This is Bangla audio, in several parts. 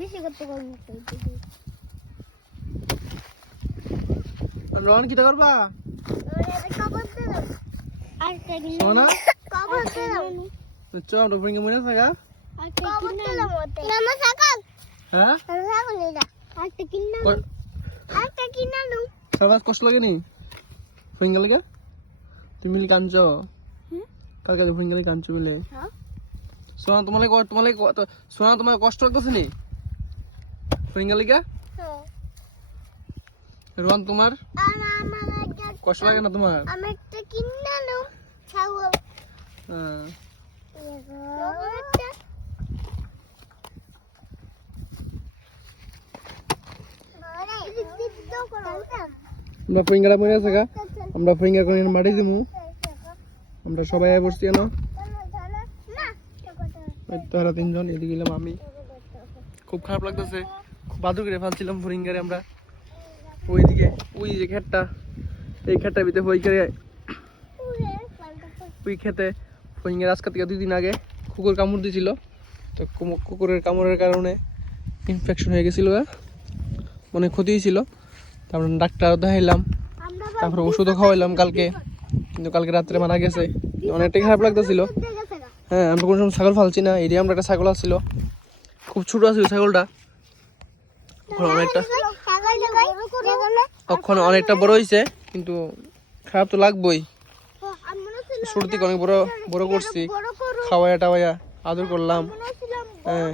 বেশি করতে পারবো রন কিটা করবা সোনা চল আমরা ফরিঙ্গা মনে থাকা হ্যাঁ সবার কষ্ট লাগে নি ফরিঙ্গা লাগে তুমি কাঞ্চ কালকে ফরিঙ্গা লাগে কাঞ্চ বলে সোনা সোনা তোমার কষ্ট লাগতেছে নি ফরিঙ্গা লাগে রোহন তোমার কষ্ট লাগে না তোমার আমি একটা কিনে নাও ছাগল আমরা ফিঙ্গার মরে আছে গা আমরা ফিঙ্গার করে মাটি দিমু আমরা সবাই আয় বসছি না তারা তিনজন এদিকে গেলাম আমি খুব খারাপ লাগতেছে খুব বাদুর করে ফেলছিলাম ফিঙ্গারে আমরা ওইদিকে ওই যে খেতটা এই খেতটার ভিতরে হই করে ওই খেতে ফিঙ্গার আজকে থেকে 2 দিন আগে কুকুর কামড় দিয়েছিল তো কুকুরের কামড়ের কারণে ইনফেকশন হয়ে গেছিল অনেক ক্ষতি হয়েছিল তারপর ডাক্তার দেখাইলাম তারপর ওষুধও খাওয়াইলাম কালকে কিন্তু কালকে রাত্রে মারা গেছে অনেকটাই খারাপ লাগতেছিল হ্যাঁ আমরা কোনো সময় ছাগল ফালছি না এরিয়া আমরা একটা ছাগল আসছিল খুব ছোট আছিল ছাগলটা অনেকটা অনেকটা বড় হয়েছে কিন্তু খারাপ তো লাগবেই শুরু থেকে অনেক বড় করছি খাওয়াইয়া টাওয়াইয়া আদর করলাম হ্যাঁ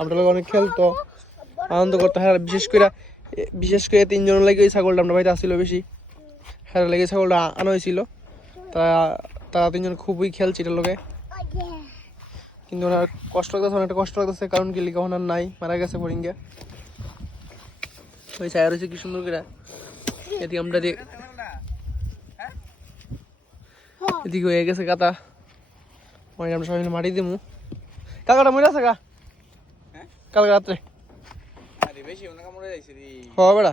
আমরা অনেক খেলতো আনন্দ করতো হ্যাঁ বিশেষ করে 3 জন লাগে ওই ছাগলটা আমরা বাড়িতে আসছিল বেশি হ্যাঁ লেগে ছাগলটা আনা হয়েছিল তারা 3 জন খুবই খেলছে এটার লোকে কিন্তু ওনার কষ্ট লাগতেছে অনেকটা কষ্ট লাগতেছে কারণ কি লিখা ওনার নাই মারা গেছে ফরিঙ্গা ওই ছায়া রয়েছে কি সুন্দর করে এদিকে আমরা এদিকে হয়ে গেছে কাতা মানে আমরা সবাই মিলে মাটি দিমু কাকাটা মরে আছে কালকে রাত্রে হ বেড়া